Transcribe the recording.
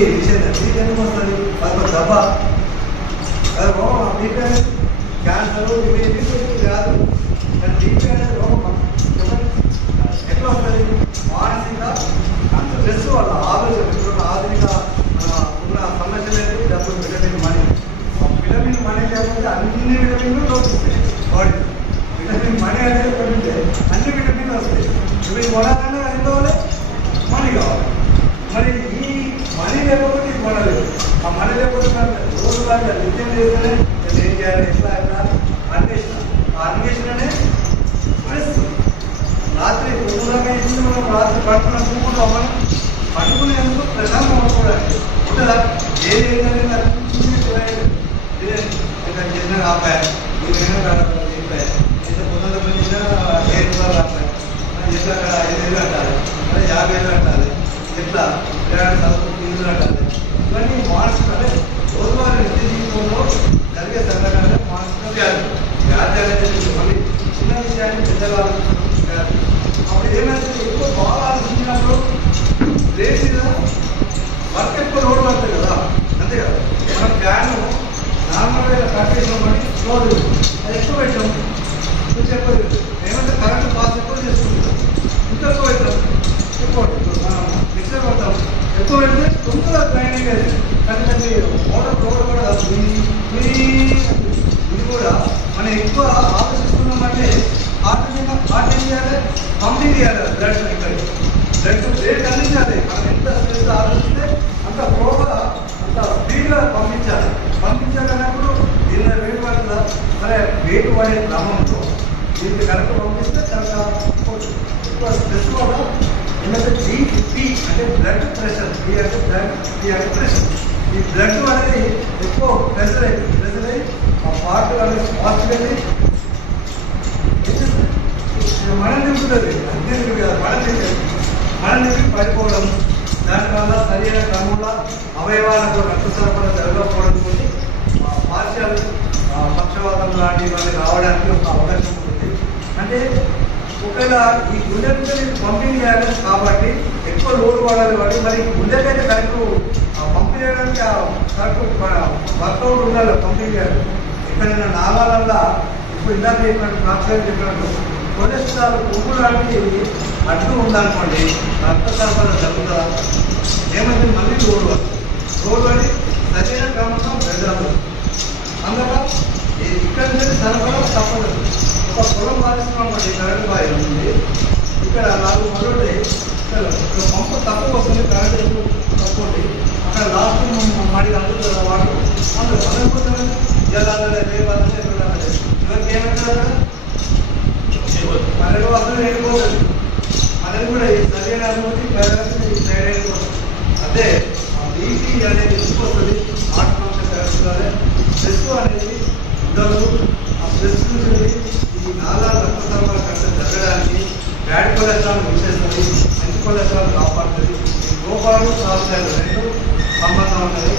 BP ఎందుకు వస్తుంది. అది దెబ్బ అది క్యాన్సర్ కాదు కానీ బీపీ అనేది రోగం చెప్పండి ఎట్లా వస్తుంది మానసిక స్ట్రెస్ వల్ల ఆలోచన ఇప్పుడు ఆధునిక ఆ, ఉన్న సమస్యలు ఏంటి డబ్బులు విటమిన్ మనీ విటమిన్ మనీ లేకపోతే అన్ని విటమిన్లు లోపిస్తాయి బాడీ విటమిన్ మనీ అనేది ఒకటి ఉంటే అన్ని విటమిన్లు వస్తాయి ఇప్పుడు ఈ కొనాలన్నా అది కావాలి మనీ కావాలి మరి ఈ మనీ లేకపోతే ఇది కొనలేదు ఆ మనీ లేకపోతే మనం రోజు వాటి నిత్యం చేస్తేనే నేను ఏం చేయాలి ఎట్లా ఎట్లా అన్వేషణ. ఆ స్ట్రెస్ రాత్రి తొమ్మిదాకా మనం రాత్రి పడుకున్న చూపుకుంటాం మనం పడుకునేందుకు ప్రశాంతం అనుకోవడానికి ఉంటుందా? ఏది ఏంటంటే చిన్న ఆపాయి నేను చెప్పాయి ఇంత రూపాయలు ఆపాయి అక్కడ ఐదు వేలు కట్టాలి. అదే యాభై వేలు కట్టాలి. ఎట్లా? పిల్లగాడి ఫీజులు కట్టాలి. ఇవన్నీ మానసిక అప్పుడు ఏమైతే ఎక్కువ బాగా ఆలోచించినప్పుడు బ్రేక్ వర్క్ ఎక్కువ లోడ్ పడుతుంది కదా అంతే కదా మనం ఫ్యాన్ నార్మల్గా ఇలా కట్ చేసామని లోడ్ అది ఎక్కువ పెట్టాం కొంచెం ఎక్కువ ఏమంటే కరెంట్ పాస్ ఎక్కువ చేసుకుంటాం ఇంకా ఎక్కువ పెట్టాం ఎక్కువ మిక్సర్ పడతాం ఎక్కువ పెడితే తొందరగా గ్రైండింగ్ అయింది కానీ మోటార్ లోడ్ కూడా ఇది కూడా మనం ఎక్కువ ఆలోచిస్తున్నామంటే ఆటోమేటిక్గా ఆర్ట్ ఏం చేయాలి? పంపింగ్ చేయాలి బ్లడ్ సప్లై బ్లడ్ రేట్ అందించాలి మనం ఎంత స్ట్రెస్ ఆలోచిస్తే అంత ప్రోగా అంత స్పీడ్గా పంపించాలి. పంపించాలన్నప్పుడు దీనిలో వేడి పడుతుందా మరి వేటు పడే క్రమంలో దీనికి కరెక్ట్ పంపిస్తే చాలా ఎక్కువ స్ట్రెస్ కూడా ఏంటంటే పి అంటే బ్లడ్ ప్రెషర్ బీ అంటే బ్లడ్ బీ అంటే ప్రెషర్ ఈ బ్లడ్ అనేది ఎక్కువ ప్రెషర్ అయింది ప్రెషర్ అయ్యి ఆ పార్ట్ అనేది ఫాస్ట్ వెళ్ళి మనం నింపుతుంది అంతే కాదు మనం నింపేది మనం నింపి పడిపోవడం దానివల్ల సరైన క్రమంలో అవయవాలకు రక్త సరఫరా జరగకపోవడం కొన్ని పార్షియల్ పక్షవాతం లాంటివన్నీ రావడానికి ఒక అవకాశం ఉంటుంది. అంటే ఒకవేళ ఈ గుండెకి పంపిణీ చేయాలి కాబట్టి ఎక్కువ లోడ్ వాడాలి కాబట్టి మరి గుండెకైతే కరెక్ట్ పంపిణీ చేయడానికి కరెక్ట్ వర్కౌట్ ఉండాలి పంపిణీ చేయాలి ఎక్కడైనా నాగాలల్లో ఇప్పుడు ఇందాక చెప్పినట్టు డాక్టర్ చెప్పినట్టు కొలెస్ట్రాల్ కొవ్వు లాంటివి అడ్డు ఉందనుకోండి రక్త సరఫరా జరుగుతుందా ఏమైతే మళ్ళీ రోడ్డు రోడ్డు అని సరైన క్రమంలో వెళ్ళాలి అందువల్ల ఇక్కడ నుంచి సరఫరా తప్పదు. ఒక పొలం పారిస్తున్నాం అండి కరెంట్ బాయ్ ఉంది. ఇక్కడ నాలుగు మరొకటి ఇక్కడ పంప తక్కువ వస్తుంది కరెంట్ ఎక్కువ తక్కువ అక్కడ లాస్ట్ మడి అందుతుంది వాటర్ అందులో అందుకోసం జలాలు రేపాలు ఎవరికి ఏమంటారు వసూలు లేకపోతుంది అనేది కూడా ఈ సరైన అనుమతి ప్రయాణం కోసం. అదే బీసీ అనేది ఎందుకు వస్తుంది. ఆత్మహత్య కారణాలే స్ట్రెస్ అనేది ఉండదు. ఆ స్ట్రెస్ నుంచి ఈ నాలా రక్త సరఫరా కట్ట జరగడానికి బ్యాడ్ కొలెస్ట్రాల్ విచ్చేస్తుంది మంచి కొలెస్ట్రాల్ కాపాడుతుంది. లోపాలు సాధ్యాలు రెండు సంబంధం ఉన్నది